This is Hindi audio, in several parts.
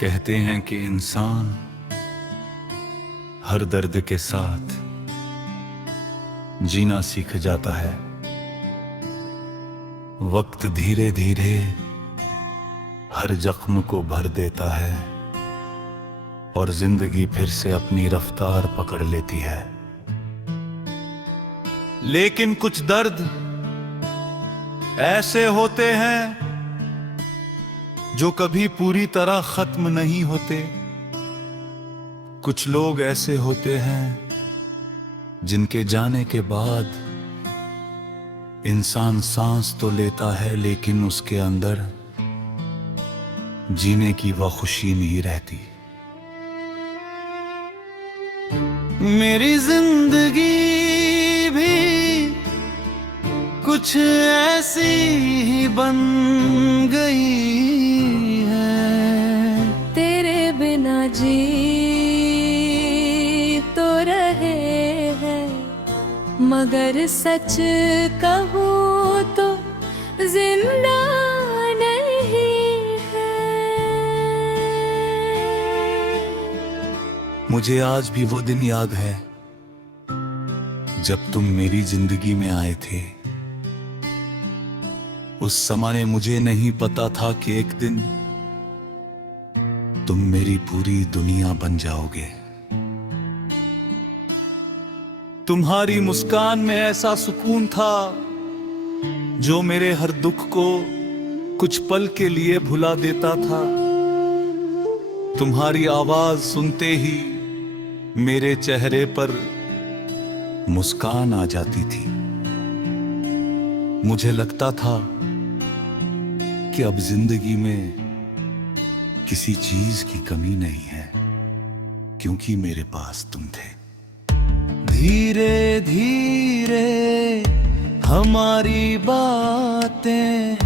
कहते हैं कि इंसान हर दर्द के साथ जीना सीख जाता है। वक्त धीरे धीरे हर जख्म को भर देता है और जिंदगी फिर से अपनी रफ्तार पकड़ लेती है। लेकिन कुछ दर्द ऐसे होते हैं जो कभी पूरी तरह खत्म नहीं होते। कुछ लोग ऐसे होते हैं जिनके जाने के बाद इंसान सांस तो लेता है लेकिन उसके अंदर जीने की वह खुशी नहीं रहती। मेरी जिंदगी भी कुछ ऐसी ही बन गई है। तेरे बिना जी तो रहे हैं, मगर सच कहूँ तो जिंदा नहीं है। मुझे आज भी वो दिन याद है जब तुम मेरी जिंदगी में आए थे। उस समय मुझे नहीं पता था कि एक दिन तुम मेरी पूरी दुनिया बन जाओगे। तुम्हारी मुस्कान में ऐसा सुकून था जो मेरे हर दुख को कुछ पल के लिए भुला देता था। तुम्हारी आवाज सुनते ही मेरे चेहरे पर मुस्कान आ जाती थी। मुझे लगता था कि अब जिंदगी में किसी चीज की कमी नहीं है क्योंकि मेरे पास तुम थे। धीरे धीरे हमारी बातें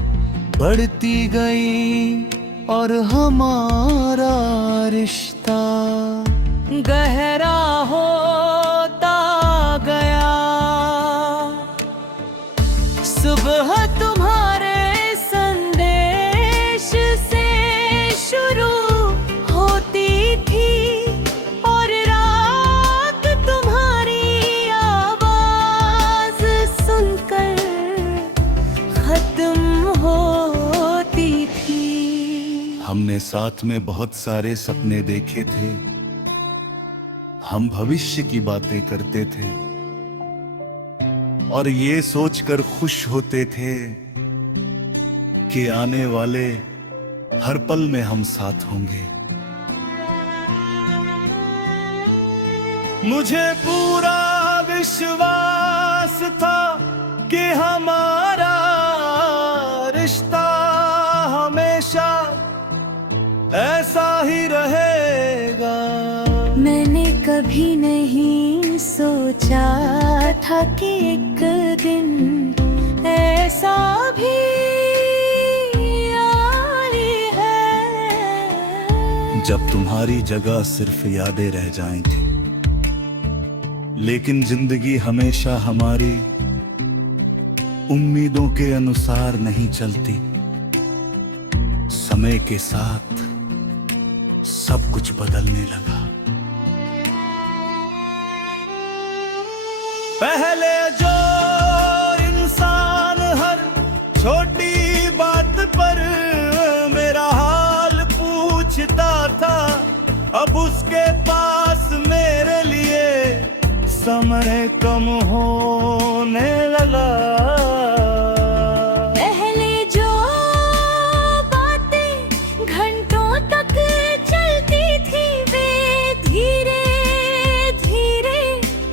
बढ़ती गई और हमारा रिश्ता गहरा होता गया। सुबह तुम्हारे संदेश से शुरू होती थी और रात तुम्हारी आवाज सुनकर खत्म होती थी। हमने साथ में बहुत सारे सपने देखे थे। हम भविष्य की बातें करते थे और ये सोचकर खुश होते थे कि आने वाले हर पल में हम साथ होंगे। मुझे पूरा विश्वास था कि हमारा रिश्ता हमेशा ऐसा ही रहेगा। मैंने कभी नहीं सोचा था कि एक दिन ऐसा भी आई है। जब तुम्हारी जगह सिर्फ यादें रह जाएं थी, लेकिन जिंदगी हमेशा हमारी उम्मीदों के अनुसार नहीं चलती। समय के साथ सब कुछ बदलने लगा। पहले जो इंसान हर छोटी बात पर मेरा हाल पूछता था, अब उसके पास मेरे लिए समय कम होने लगा। पहले जो बातें घंटों तक चलती थी वे धीरे धीरे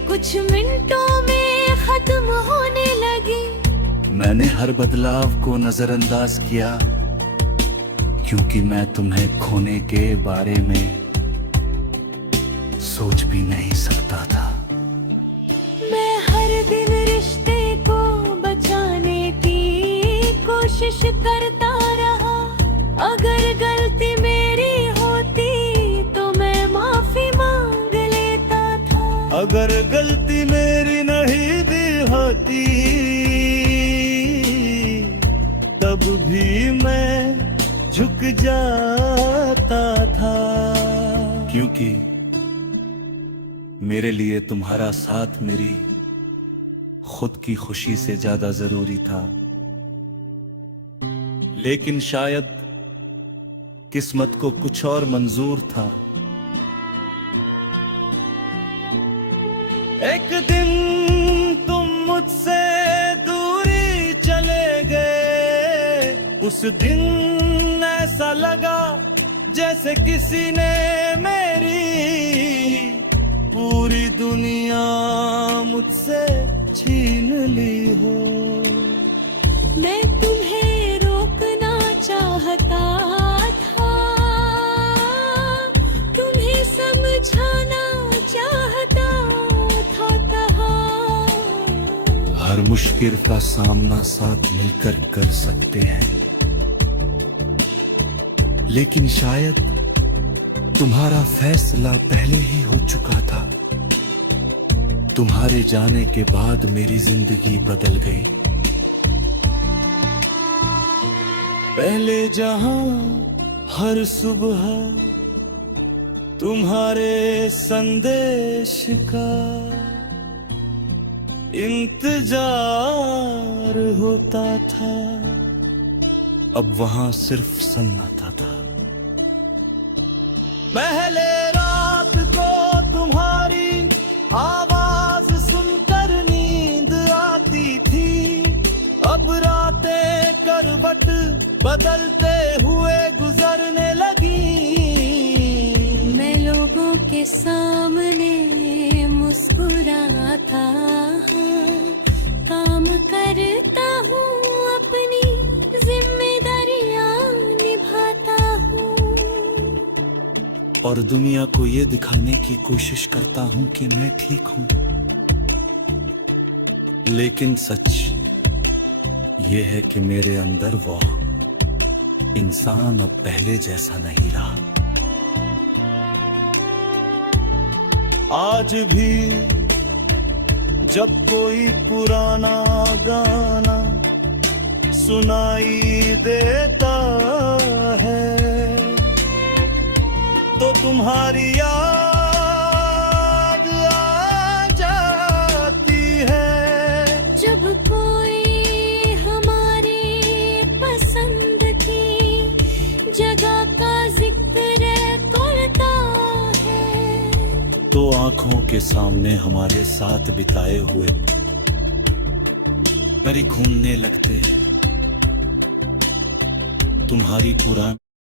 कुछ मिनटों में खत्म होने लगी। मैंने हर बदलाव को नजरअंदाज किया क्योंकि मैं तुम्हें खोने के बारे में सोच भी नहीं सकता था। मैं हर दिन रिश्ते को बचाने की कोशिश करता रहा। अगर गलती मेरी होती तो मैं माफी मांग लेता था। अगर गलती मेरी नहीं भी होती तब भी मैं झुक जाता था, क्योंकि मेरे लिए तुम्हारा साथ मेरी खुद की खुशी से ज्यादा जरूरी था। लेकिन शायद किस्मत को कुछ और मंजूर था। एक दिन तुम मुझसे दूरी चले गए, उस दिन ऐसा लगा जैसे किसी ने मेरी पूरी दुनिया मुझसे छीन ली हो। मैं तुम्हें रोकना चाहता था, तुम्हें समझाना चाहता था, कहा हर मुश्किल का सामना साथ मिलकर कर सकते हैं, लेकिन शायद तुम्हारा फैसला पहले ही हो चुका था। तुम्हारे जाने के बाद मेरी जिंदगी बदल गई। पहले जहां हर सुबह तुम्हारे संदेश का इंतजार होता था, अब वहां सिर्फ सन्नाटा था। पहले रात को तुम्हारी आवाज सुनकर नींद आती थी, अब रातें करवट बदलते हुए गुजरने लगी। मैं लोगों के सामने मुस्कुराता हूँ, काम करता हूँ, अपनी जिम्मेदारियाँ निभाता हूँ, और दुनिया को ये दिखाने की कोशिश करता हूँ कि मैं ठीक हूँ। लेकिन सच ये है कि मेरे अंदर वो इंसान अब पहले जैसा नहीं रहा। आज भी जब कोई पुराना गाना सुनाई देता है, तो तुम्हारी याद आ जाती है। जब कोई हमारी पसंद की जगह का जिक्र करता है, तो आंखों के सामने हमारे साथ बिताए हुए परी घूमने लगते हैं। तुम्हारी पुरानी